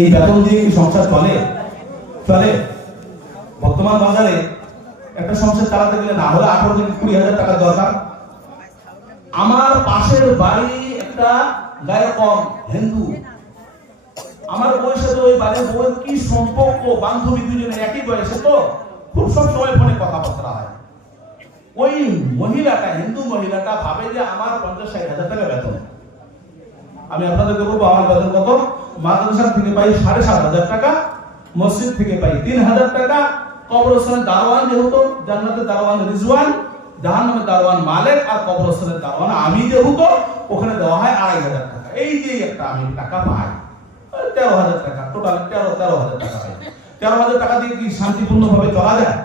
এই বেতন দিয়ে কি সংসার চলে? চলে? বর্তমান বাজারে একটা সংসার চালাতে গেলে না হলে 18 থেকে 20,000 টাকা দরকার। আমার পাশের বাড়ি একটা গায়ে কম হিন্দু, আমার বউয়ের সাথে ওই বাড়ির বউয়ের কি সম্পর্ক, বান্ধবী দুজনে একই বয়সে, তো খুব সব সময় ফোনে কথাবার্তা হয়। ওই মহিলাটা, হিন্দু মহিলাটা ভাবে যে আমার 50-60,000 টাকা বেতন। আমি আপনাদেরকে বলবো আমার বেতন কত। মাদ্রাসা থেকে পাই 7,500 টাকা, মসজিদ থেকে পাই 3,000 টাকা, কবরস্থানের দারোয়ান যেহেতু, জান্নাতের দারোয়ান রিজওয়ান, জাহান্নামের দারোয়ান মালিক, আর কবরস্থানের দারোয়ান আমি যেহেতু, ওখানে দেওয়া হয় 2,500 টাকা। এই যে একটা আমি টাকা পাই 13,000 টাকা, টোটাল 13,000 টাকা পাই। 13,000 টাকা দিয়ে কি শান্তিপূর্ণ ভাবে চলা যায়?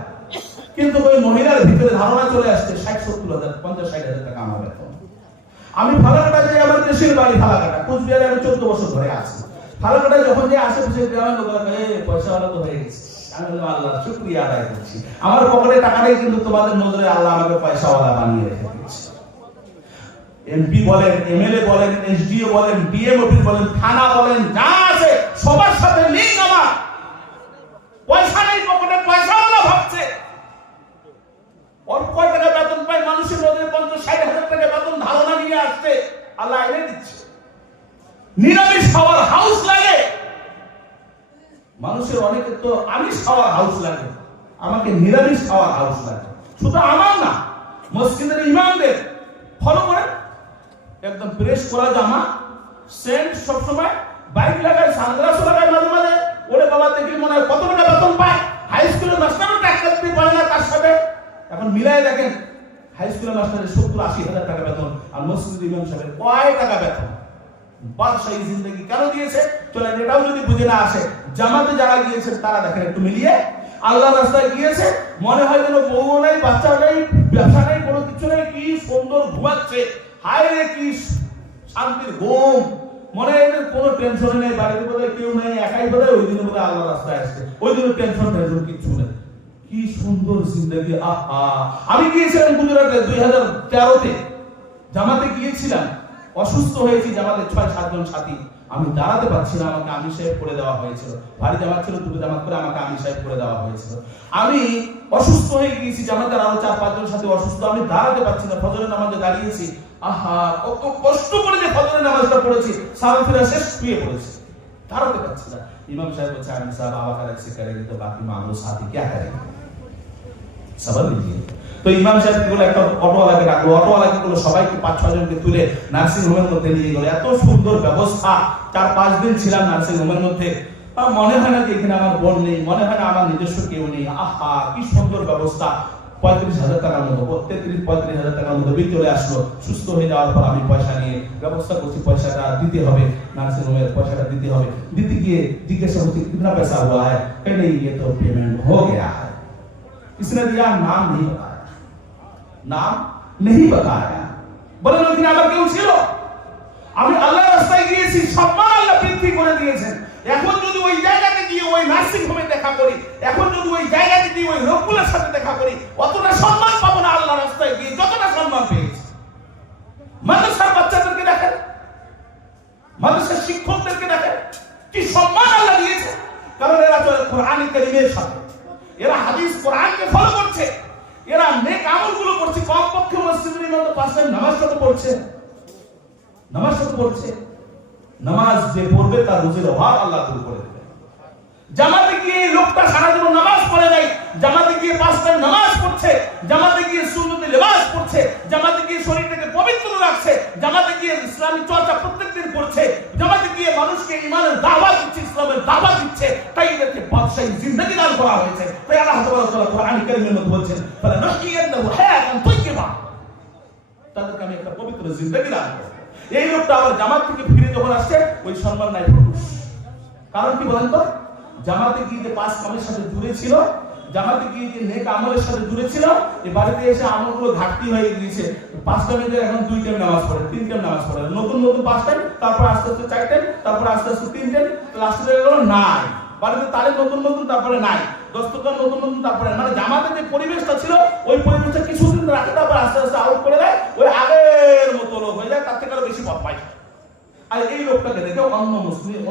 কিন্তু ওই মহিলার ভিতরে ধারণা চলে আসছে 60-70,000, 50-60,000 টাকা আমার বেতন। আমি ফালাকাটা যাই, আমার দেশের বাড়ি ফালাকাটা, কুচবিহারে আমি 14 বছর ধরে আছি। ফালাকাটায় যখন যাই আশেপাশে গ্রামের লোকেরা পয়সাওয়ালা তো হয়ে গেছে, আমি বললাম আল্লাহ শুকরিয়া আদায় করছি, আমার পকেটে টাকা নেই কিন্তু তোমাদের নজরে আল্লাহ আমাকে পয়সাওয়ালা বানিয়ে রেখে দিয়েছে। এমপি বলেন, এমএলএ বলেন, এসডিও বলেন, ডিএম অফিস বলেন, থানা বলেন, যা আছে সবার সাথে লিঙ্ক আমার। পয়সা নেই পকেটে, পয়সাওয়ালা ভাবছে। অল্প কয় টাকা বেতন পায়, মানুষের নজরে 50-60,000 টাকা বেতন ধারণা নিয়ে আসছে, আল্লাহ এনে দিচ্ছে। নিরামিষ খাওয়ার হাউস লাগে মানুষের, অনেকের তো আমিষ খাওয়ার হাউস লাগে, আমাকে নিরামিষ খাওয়ার হাউস লাগে। শুধু আমার না, মসজিদের ইমামদের ফলো করে একদম প্রেস করা জামা, সেন্ট সবসময়, বাইক লাগায়, সানগ্লাস লাগায় মাঝে মাঝে। ওরে বাবা দেখলি মনে হয় কত টাকা বেতন পায়। হাই স্কুলের মাস্টারও টাকা দিতে পারে না তার সাথে। এখন মিলাই দেখেন, হাই স্কুলের মাস্টারের 70-80,000 টাকা বেতন, আর মসজিদের ইমাম সাহেবের কয় টাকা বেতন। বাদশাহী জিন্দেগি কেন দিয়েছে চলেন এটাও যদি বুঝে না আসে। জামাতে যারা গিয়েছেন তারা দেখেন একটু মিলিয়ে, আল্লাহর রাস্তায় গিয়েছে, মনে হয় যেন বউ নাই, বাচ্চা নেই, ব্যবসা নেই, কোনো কিছু নেই, কি সুন্দর ঘুমাচ্ছে, হায় রে কি শান্তির ঘুম, মনে হয় এদের কোনো টেনশন নেই, বাড়িতে বোধহয় কেউ নেই, একাই বোধহয় ওই দিনে বোধহয় আল্লাহর রাস্তায় আসছে, ওই দিনে টেনশন কিছু নেই, কি সুন্দর জিন্দেগি। আহা, আমি গিয়েছিলাম গুজরাটে 2013-তে, জামাতে গিয়েছিলাম, অসুস্থ হয়েছি, জামাতে 6-7 জন সাথী, আমি দাঁড়াতে পারছি না, আমাকে আমির সাহেব করে দেওয়া হয়েছিল, ভারী জামাত ছিল, দুটো জামাত করে আমাকে আমির সাহেব করে দেওয়া হয়েছিল। আমি অসুস্থ হয়ে গিয়েছি, জামাতের আরো 4-5 জন সাথী অসুস্থ, আমি দাঁড়াতে পারছি না, ফজরের নামাজে দাঁড়িয়েছি, আহা কত কষ্ট করে যে ফজরের নামাজটা পড়েছি, সালাম ফিরে শেষ শুয়ে পড়েছি, দাঁড়াতে পারছি না। ইমাম সাহেব বলছে আমি সাহেব আবা কারেক সে করেঙ্গে তো বাকি মামলো সাথী क्या करेंगे, সবার लीजिए। তো ইমাম সাহেব গুলো একটা অটোওয়ালাকে ডাকলো, অটোওয়ালাকে গুলো সবাইকে 5-6 জনকে তুলে নার্সিং হোমের মধ্যে নিয়ে গেল। এত সুন্দর ব্যবস্থা, 4-5 দিন ছিলাম নার্সিং হোমের মধ্যে। মনে হয় না যে এখানে আমার বোন নেই, মনে হয় না আমার নিজস্ব কেউ নেই। আহা কি সুন্দর ব্যবস্থা। 35,000 টাকার মতো, 33-35,000 টাকার মতো বিল চলে আসলো। সুস্থ হয়ে যাওয়ার পর আমি পয়সা নিয়ে ব্যবস্থা করছি, পয়সাটা দিতে হবে, নার্সিং হোমের পয়সাটা দিতে হবে। দিতে গিয়ে জিজ্ঞাসা করছি কিতনা পয়সা হুয়া है, कह नहीं ये तो पेमेंट हो गया है। किसने दिया, नाम नहीं बताया, নাম नहीं बताया। বলে লোকটি আমার কেউ ছিল, আমি আল্লাহর রাস্তায় গিয়েছি, সম্মান আল্লাহ বৃদ্ধি করে দিয়েছেন। এখন যদি ওই জায়গাতে গিয়ে ওই নার্সিং হোমে দেখা করি, এখন যদি ওই জায়গাতে গিয়ে ওই লোকগুলোর সাথে দেখা করি, অতটা সম্মান পাবো না আল্লাহর রাস্তায় গিয়ে যতটা সম্মান পেয়েছি। মাদ্রাসার বাচ্চাদেরকে দেখেন, মাদ্রাসার শিক্ষকদেরকে দেখেন, কি সম্মান আল্লাহ দিয়েছে। কারণ এরা চলে কোরআন কারীমের সাথে, এরা হাদিস কোরআনকে ফলো করছে, এরা নেক আমলগুলো করছে। কমপক্ষে মসজিদের ইমাম তো 5 টাইম নামাজটা তো পড়ছে, নামাজটা তো পড়ছে। নামাজ যে পড়বে তার রুজির অভাব আল্লাহ দূর করে দেবে। জামাতে গিয়ে লোকটা সারা জীবন নামাজ পড়ে নাই, জামাতে গিয়ে 5 টাইম নামাজ পড়ছে, জামাতে গিয়ে সুন্নতে লিবাস পড়ছে, জামাতে গিয়ে শরীরটাকে পবিত্র রাখছে, জামাতে গিয়ে ইসলামী চর্চা প্রত্যেকদিন করছে, জামাতে গিয়ে মানুষকে ঈমানের দাওয়াত দিচ্ছে, ইসলামের দাওয়াত দিচ্ছে। তাই এদেরকে বাদশাহী জিন্দেগি দান করা হয়েছে। তাই আল্লাহ তাআলা কোরআন কারীমের মধ্যে বলছেন ফালা নাহইয়ান্নাহু হায়াতান তাইয়্যিবা, তাদেরকে আমি একটা পবিত্র জিন্দেগি দান করব। এই লোকটা আবার জামাত থেকে ফিরে যখন আসছে, ওই সম্মান নাই পুরুষ। কারণ কি বলেন তো, জামাতে গিয়ে যে 5 কামের সাথে জুড়ে ছিল, জামাতে গিয়ে যে নেক আমলের সাথে জুড়ে ছিল, এই বাড়িতে এসে আমলগুলো ঘাটতি হয়ে গিয়েছে। 5 টাইমে এখন 2 টাইম নামাজ পড়ে, 3 টাইম নামাজ পড়ে, নতুন 5 টাইম, তারপর আস্তে আস্তে 4 টাইম, তারপর আস্তে আস্তে 3 টাইম, লাস্টে হয়ে গেল নাই। বাড়িতে তারিখ নতুন, তারপরে নাই, দস্তকার নতুন, তারপরে মানে জামাতে যে পরিবেশটা ছিল, ওই পরিবেশটা কিছুদিন রাখে, তারপর আস্তে আস্তে আউট করে দেয়, ওই আগের মতো লোক হয়ে যায়, তার থেকে আরো বেশি পথ পায়। আর এই লোকটাকে দেখে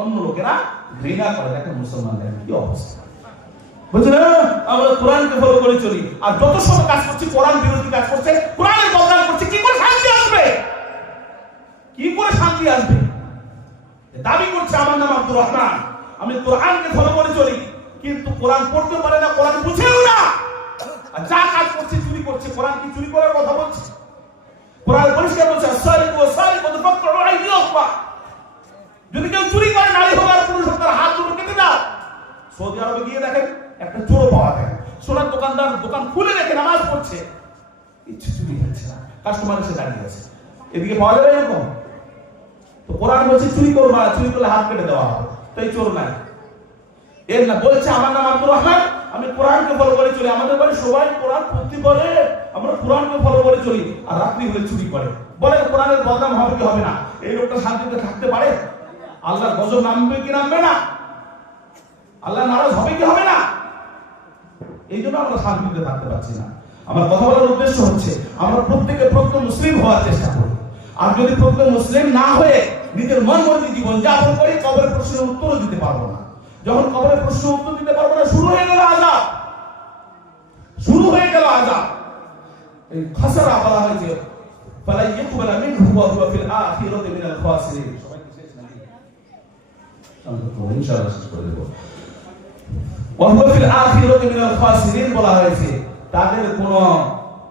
অন্য লোকেরা ঘৃণা করে, দেখে মুসলমানদের কি অবস্থা। বলছে না আমরা কোরআনকে ফলো করে চলি, আর যত সব কাজ করছি কোরআন বিরোধী কাজ করছে, কোরআনের বদনাম করছে, কি করে শান্তি আসবে? কি করে শান্তি আসবে? দাবি করছে আমার নাম আব্দুর রহমান, আমি কোরআনকে ফলো করে চলি, কিন্তু কোরআন পড়তে পারে না, কোরআন বুঝেও না, আর যা কাজ করছে চুরি করছে। কোরআন কি চুরি করার কথা বলছে? কোরআন পরিষ্কার বলছে আস-সারিকু ওয়াস-সারিকাতু ফাকতাউ আইদিয়াহুমা, যদি কেউ চুরি করে নারী হোক আর পুরুষ হোক তার হাত দুটো কেটে দাও। সৌদি আরবে গিয়ে দেখেন একটা চোর পাওয়া যায়, সোনার দোকানদার দোকান খুলে রেখে নামাজ পড়ছে, ইচ্ছে চুরি হচ্ছে না, কাস্টমার এসে দাঁড়িয়ে আছে, এদিকে পাওয়া যাবে এরকম? তো কোরআন বলছে চুরি করবা, চুরি করলে হাত কেটে দেওয়া হবে, তাই চোর নাই। এর না বলছে আমার নাম আব্দুর রহমান, আমি কোরআনকে ফলো করে চলি, আমাদের বাড়ি সবাই কোরআন পড়তে করে, আমরা কোরআনকে ফলো করে চলি, আর রাত্রি হলে চুরি করে। বলে কোরআনের বদনাম হবে কি হবে না? এই লোকটা শান্তিতে থাকতে পারে? আল্লাহর গজব নামবে কি নামবে না? আল্লাহ নারাজ হবে কি হবে না? এই জন্য আমরা শান্তিতে থাকতে পারছি না। আমার কথা বলার উদ্দেশ্য হচ্ছে আমরা প্রত্যেকে মুসলিম হওয়ার চেষ্টা করি, আর যদি মুসলিম না হয়ে নিজের মন মর্জি জীবন যাপন করি, কবরের প্রশ্নের উত্তরও দিতে পারবো না। যখন কবরের প্রশ্নের উত্তর দিতে পারবো না, শুরু হয়ে গেল আযাব, শুরু হয়ে গেল আযাব। এই খাসারা বলা হয়েছে ফালা ইয়াকবালা মিনহু ওয়া হুয়া ফিল আখিরাতি মিনাল খাসিরিন। সবাই কি শেষ নাকি? ইনশাআল্লাহ শেষ করে দেব। ওয়া হুয়া ফিল আখিরাতি মিনাল খাসিরিন বলা হয়েছে তাদের কোনো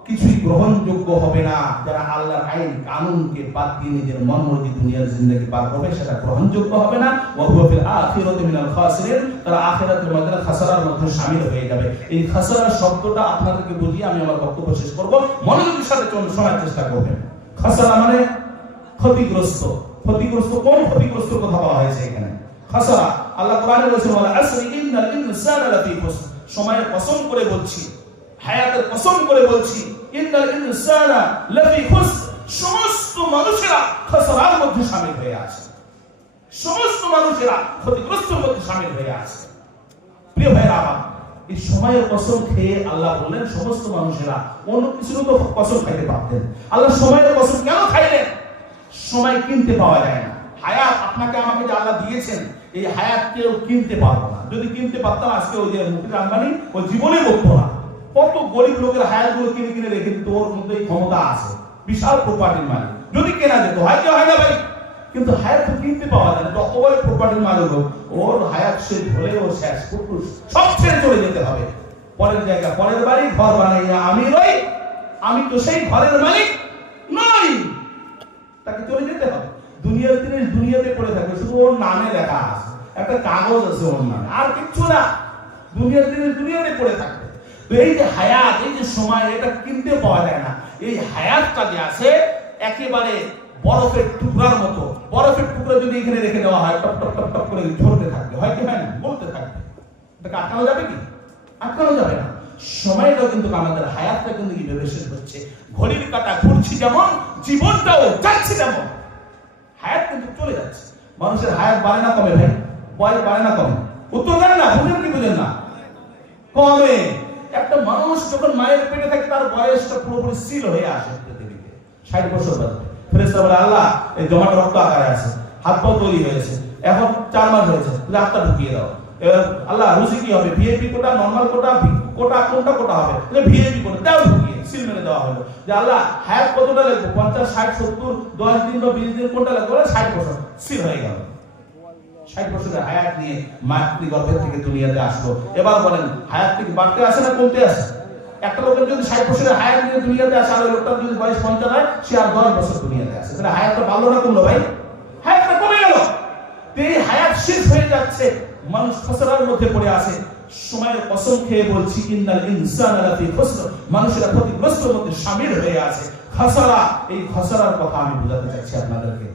কিছুই গ্রহণযোগ্য হবে না, যারা আল্লাহর আইন কানুনকে বাদ দিয়ে নিজের মনমর্জি দুনিয়ার জিন্দেগি পার করবে, সেটা গ্রহণযোগ্য হবে না। ওয়া হুয়া ফিল আখিরাতি মিনাল খাসিরিন, তারা আখিরাতের মধ্যে খাসারার মধ্যে শামিল হয়ে যাবে। এই খাসারা শব্দটা আপনাদেরকে বুঝিয়ে আমি আমার বক্তব্য শেষ করব, মনোযোগের সাথে শোনার চেষ্টা করবেন। খাসারা মানে ক্ষতিগ্রস্ত। ক্ষতিগ্রস্ত কোন ক্ষতিগ্রস্তর কথা বলা হয়েছে এখানে? খাসারা আল্লাহ কোরআনে বলেছেন ওয়াল আসরি ইন্নাল ইনসানা লাফি খুসর, সময়ের কসম করে বলছি, হায়াতের কসম করে বলছি, ইন্নাল ইনসানা লাফি খুসর, সমস্ত মানুষেরা খাসারার মধ্যে শামিল হয়ে আছে, সমস্ত মানুষেরা ক্ষতিগ্রস্তের মধ্যে শামিল হয়ে আছে। প্রিয় ভাইরা আমার, এই সময়ের কসম খেয়ে আল্লাহ বললেন সমস্ত মানুষেরা, অন্য কিছুর তো কসম খাইতে পারতেন, আল্লাহ সময়ের কসম কেন খাইলেন? সময় কিনতে পাওয়া যায় না। হায়াত আপনাকে আমাকে যে আল্লাহ দিয়েছেন, এই হায়াত কেউ কিনতে পারবো না। যদি কিনতে পারতাম আজকে ওই যে মুকেশ আম্বানি ও জীবনে বলতো না, কত গরিব লোকের হায়াত গুলো কিনে কিনে রেখে দিত, ওর মধ্যে ক্ষমতা আছে, বিশাল প্রপার্টির মালিক, যদি কেনা যেত। হয় কেউ হয় না ভাই, কিন্তু হায়াত তো কিনতে পাওয়া যায় না। যত বড় প্রপার্টির মালিক হোক, ওর হায়াত শেষ হলে ও শেষ, সব ছেড়ে চলে যেতে হবে। পরের জায়গা, পরের বাড়ি, ঘর বানাইয়া আমি রই, আমি তো সেই ঘরের মালিক নই, তাকে চলে যেতে হবে। দুনিয়ার জিনিস দুনিয়াতে পড়ে থাকবে, শুধু ওর নামে লেখা আছে, একটা কাগজ আছে ওর নামে, আর কিচ্ছু না। দুনিয়ার জিনিস দুনিয়াতে পড়ে থাকবে। তো এই যে হায়াত, এই যে সময়, এটা কিনতে পাওয়া যায় না। এই হায়াতটা যে আছে একেবারে বরফের টুকরার মতো। বরফের টুকরা যদি এখানে রেখে দেওয়া হয়, টপ টপ টপ টপ করে ঝরতে থাকবে, হয় কি হয় না? বলতে থাকবে। এটাকে আটকানো যাবে কি? আটকানো যাবে না। সময়টাও কিন্তু আমাদের হায়াতটা কিন্তু এইভাবে শেষ হচ্ছে। ঘড়ির কাঁটা ঘুরছে যেমন, জীবনটাও যাচ্ছে যেমন, হায়াত কিন্তু চলে যাচ্ছে। মানুষের হায়াত বাড়ে না কমে ভাই? বয়স বাড়ে না কমে? উত্তর দেন না, বুঝেন কি বুঝেন না? কমে। একটা মানুষ যখন মায়ের পেটে থাকে তার বয়সটা পুরোপুরি স্থির হয়ে আসে পৃথিবীতে 60 বছর বাজে। ফেরেশতা বলে আল্লাহ এই জমাট রক্ত আকারে আছে, হাত পা তৈরি হয়েছে, এখন 4 মাস হয়েছে, রাতটা ঢুকিয়ে দাও। আল্লাহ রুজি কি হবে? ভিআইপি কোটা, নরমাল কোটা, কোটা কোনটা কোটা হবে? ভিআইপি কোটা দাও, ঢুকিয়ে সিল মেরে দেওয়া হলো। যে আল্লাহ হায়াত কতটা লাগবে? 50, 60, 70, 10 দিন বা 20 দিন কোনটা লাগবে? 60 বছর সিল হয়ে গেল। 60 বছরের হায়াত নিয়ে মাতৃগর্ভের থেকে দুনিয়াতে আসলো। এবার বলেন হায়াত থেকে বাড়তে আসে না কমতে আসে? একটা লোকের যদি 60 বছরের হায়াত নিয়ে দুনিয়াতে আসে, আর ওই লোকটার যদি বয়স 50 হয়, সে আর 10 বছর দুনিয়াতে আসে, তাহলে হায়াতটা বাড়লো না কমলো ভাই? হায়াতটা কমে গেল। এই হায়াত শেষ হয়ে যাচ্ছে, মানুষ খাসারার মধ্যে পড়ে আছে। সময়ের কসম খেয়ে বলছি, ইন্নাল ইনসানা লাফি খুসর, মানুষেরা ক্ষতিগ্রস্তের মধ্যে শামিল হয়ে আছে। খাসারা, এই খাসারার কথা আমি বোঝাতে চাচ্ছি আপনাদেরকে।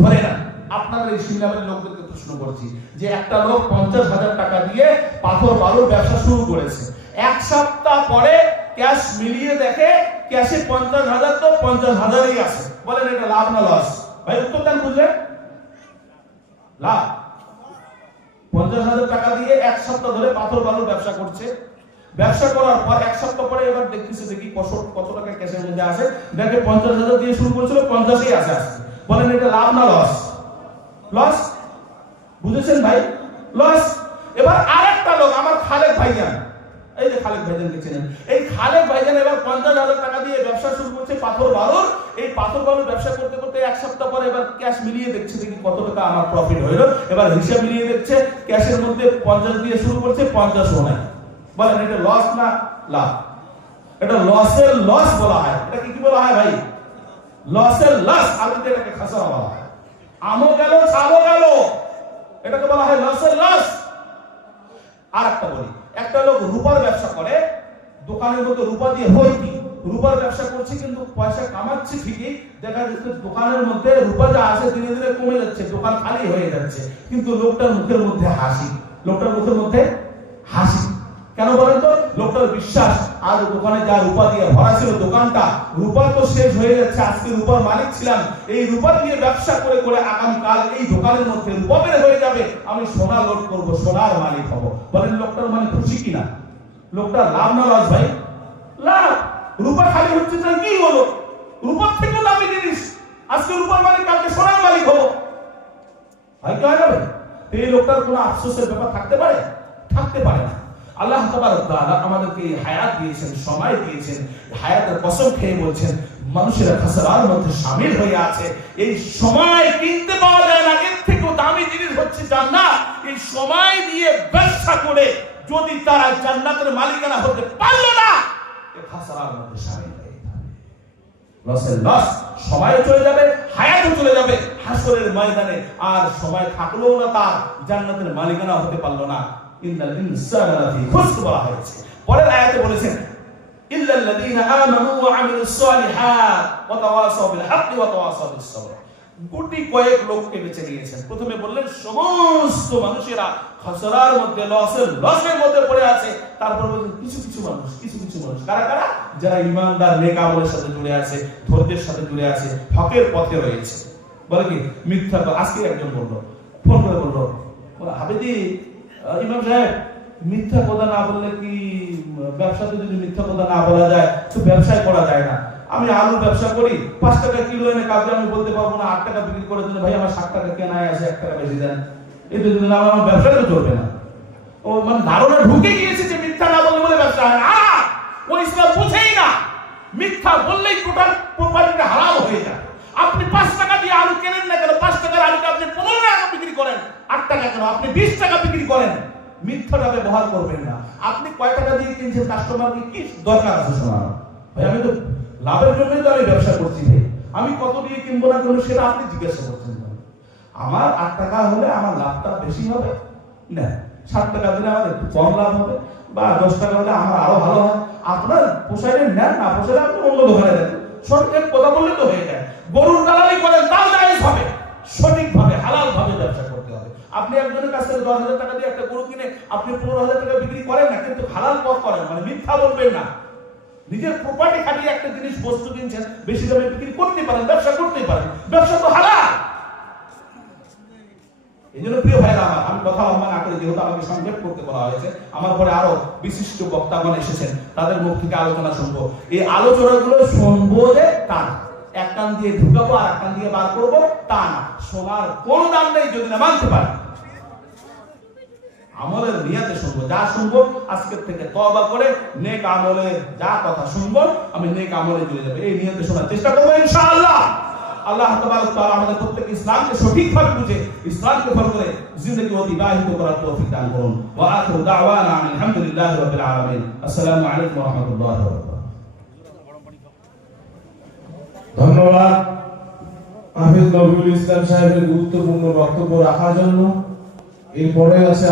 ধরে না, আপনাদের এই সিঙ্গাপুরের লোকদেরকে প্রশ্ন করছি যে একটা লোক 50,000 টাকা দিয়ে পাথর বালুর ব্যবসা শুরু করেছে, 1 সপ্তাহ পরে ক্যাশ মিলিয়ে দেখে ক্যাশে 50,000 তো 50,000ই আছে। বলেন এটা লাভ না লস? ভাই উত্তর দেন, বুঝলেন? লাভ। 50,000 টাকা দিয়ে 1 সপ্তাহ ধরে পাথর বালুর ব্যবসা করছে। ব্যবসা করার পর 1 সপ্তাহ পরে এবার দেখতেছে দেখি কত টাকা ক্যাশের মধ্যে আছে, দেখে 50,000 দিয়ে শুরু করেছিল, 50ই আছে। বলেন এটা লাভ না লস? লস, বুঝেছেন ভাই? লস। এবার আরেকটা লোক আমার খালেক ভাইজান, এই যে খালেক ভাইজানকে চেনেন, এই খালেক ভাইজান এবার 50,000 টাকা দিয়ে ব্যবসা শুরু করছে পাথর বালুর। এই পাথর বালুর ব্যবসা করতে করতে এক সপ্তাহ পরে এবার ক্যাশ মিলিয়ে দেখছে দেখি কত টাকা আমার প্রফিট হইলো। এবার হিসাব মিলিয়ে দেখছে ক্যাশের মধ্যে 50 দিয়ে শুরু করছে, 50 নাই। বলেন এটা লস না লাভ? এটা লসের লস বলা হয়। এটা কি বলা হয় ভাই? লসের লস। আরবিতে এটাকে খাসারা বলা হয়। আমও গেল ছাবও গেল, এটাকে বলা হয় লসের লস। আর একটা বলি, একটা লোক রূপার ব্যবসা করে, দোকানের মধ্যে রূপা দিয়ে ভর্তি, রূপার ব্যবসা করছে কিন্তু পয়সা কামাচ্ছে ঠিকই, দেখা যাচ্ছে দোকানের মধ্যে রূপা যা আছে ধীরে ধীরে কমে যাচ্ছে, দোকান খালি হয়ে যাচ্ছে, কিন্তু লোকটার মুখের মধ্যে হাসি, লোকটার মুখের মধ্যে হাসি। কেন বলেন তো? লোকটার বিশ্বাস আজ দোকানে যা রূপা দিয়ে ভরা ছিল দোকানটা, রূপা তো শেষ হয়ে যাচ্ছে, আজকে রূপার মালিক ছিলাম, এই রূপা দিয়ে ব্যবসা করে করে আগামীকাল এই দোকানের মধ্যে রূপা বের হয়ে যাবে, আমি সোনা লোড করব, সোনার মালিক হব। বলেন লোকটার মানে খুশি কিনা? লোকটা লাভ না লস ভাই? লাভ। রূপা খালি হচ্ছে তাই কি হলো? রূপার থেকেও দামি জিনিস, আজকে রূপার মালিক, কালকে সোনার মালিক হবো। ভাই কি হয় না ভাই? এই লোকটার কোনো আফসোসের ব্যাপার থাকতে পারে? থাকতে পারে না। আল্লাহ তাবারক ওয়া তাআলা আমাদেরকে এই হায়াত দিয়েছেন, সময় দিয়েছেন, হায়াতের কসম খেয়ে বলছেন মানুষেরা খাসারার মধ্যে শামিল হয়ে আছে। এই সময় কিনতে পাওয়া যায় না, এর থেকেও দামি জিনিস হচ্ছে জান্নাত। এই সময় দিয়ে ব্যবসা করে যদি তারা জান্নাতের মালিকানা হতে পারলো না, এই খাসারার মধ্যে শামিল হয়ে যাবে। লসের লস, সময় চলে যাবে, হায়াতও চলে যাবে হাসরের ময়দানে, আর সময় থাকলেও না তার জান্নাতের মালিকানা হতে পারলো না। ইন্নাল ইনসানা লাফি খুসর বলা হয়েছে। পরের আয়াতে বলেছেন ইল্লাল্লাযীনা আমানু ওয়া আমিলুস সালিহাত ওয়া তাওয়াসাউ বিল হাক্কি ওয়া তাওয়াসাউ বিস সাবর। গুটি কয়েক লোককে বেছে নিয়েছেন। প্রথমে বললেন সমস্ত মানুষেরা খাসরার মধ্যে, লসের মধ্যে পড়ে আছে। তারপর বললেন কিছু কিছু মানুষ, কারা কারা? যারা ঈমানদার, নেক আমলের সাথে জুড়ে আছে, ধৈর্যের সাথে জুড়ে আছে, হকের পথে রয়েছে। বলে কি মিথ্যা? আজকে একজন বললো, ফোন করে বললো, হাবিদি ইমাম সাহেব, মিথ্যা কথা না বললে কি ব্যবসাতে যদি মিথ্যা কথা না বলা যায় তো ব্যবসায় করা যায় না। আমি আলুর ব্যবসা করি, 5 টাকা কিলো এনে কাউকে আমি বলতে পারবো না 8 টাকা বিক্রি করার জন্য, ভাই আমার 7 টাকা কেনায় আছে, 1 টাকা বেশি দেন, এটা যদি না আমার ব্যবসা তো চলবে না। ও মানে ধারণা ঢুকে গিয়েছে যে মিথ্যা না বললে বলে ব্যবসা হয় না। ও ইসলাম বুঝেই না, মিথ্যা বললেই টোটাল প্রপার্টিটা হারাম হয়ে যায়। আপনি 5 টাকা দিয়ে আলু কেনেন না কেন? 5 টাকার আলুটা আপনি 15 টাকা বিক্রি করেন, 8 টাকা কেন? আপনি 20 টাকা বিক্রি করেন। মিথ্যাটা ব্যবহার করবেন না। আপনি কয় টাকা দিয়ে কিনছেন, কাস্টমারকে কি দরকার আছে শোনার? ভাই আমি তো লাভের জন্যই তো আমি ব্যবসা করছি, ভাই আমি কত দিয়ে কিনবো না কেন সেটা আপনি জিজ্ঞাসা করছেন। আমার 8 টাকা হলে আমার লাভটা বেশি হবে না, 7 টাকা দিলে আমার একটু কম লাভ হবে, বা 10 টাকা হলে আমার আরো ভালো হয়। আপনার পোষাইলে নেন, না পোষাইলে আপনি অন্য দোকানে দেন। সঠিক কথা বললে তো হয়ে যায়। গরুর দালালি করেন, তাও জায়েজ হবে। সঠিকভাবে হালাল ভাবে ব্যবসা করতে হবে। আপনি একজনের কাছ থেকে 10,000 টাকা দিয়ে একটা গরু কিনে আপনি 15,000 টাকা বিক্রি করেন না, কিন্তু হালাল পথ করেন, মানে মিথ্যা বলবেন না। নিজের প্রপার্টি খাটিয়ে একটা জিনিস বস্তু কিনছেন, বেশি দামে বিক্রি করতে পারেন, ব্যবসা করতেই পারেন, ব্যবসা তো হালাল। এই জন্য প্রিয় ভাইরা আমার, আমি কথা লম্বা না করে, যেহেতু আমাকে সংক্ষেপ করতে বলা হয়েছে, আমার পরে আরো বিশিষ্ট বক্তাগণ এসেছেন, তাদের মুখ থেকে আলোচনা শুনবো। এই আলোচনাগুলো শুনবো যে তা না, এক কান দিয়ে ঢুকাবো আর এক কান দিয়ে বার করবো তা না। শোনার কোন দাম নেই যদি না মানতে পারি। আমলের নিয়তে শুনবো, যা শুনবো আজকের থেকে তওবা করে নেক আমলে, যা কথা শুনবো আমি নেক আমলে জুড়ে যাবো, এই নিয়তে শোনার চেষ্টা করবো ইনশাআল্লাহ। আল্লাহ তাবারক ওয়া তাআলা আমাদের প্রত্যেককে ইসলামকে সঠিকভাবে বুঝে ইসলামকে ফলো করে জিন্দেগি অতিবাহিত করার তৌফিক দান করুন। ওয়া আখিরু দাওয়ানা আলহামদুলিল্লাহি রাব্বিল আলামিন। আসসালামু আলাইকুম ওয়া রাহমাতুল্লাহি ওয়া বারাকাতুহু। ধন্যবাদ হাফেজ নবীউল ইসলাম সাহেবের গুরুত্বপূর্ণ বক্তব্য রাখার জন্য। এরপরে আছে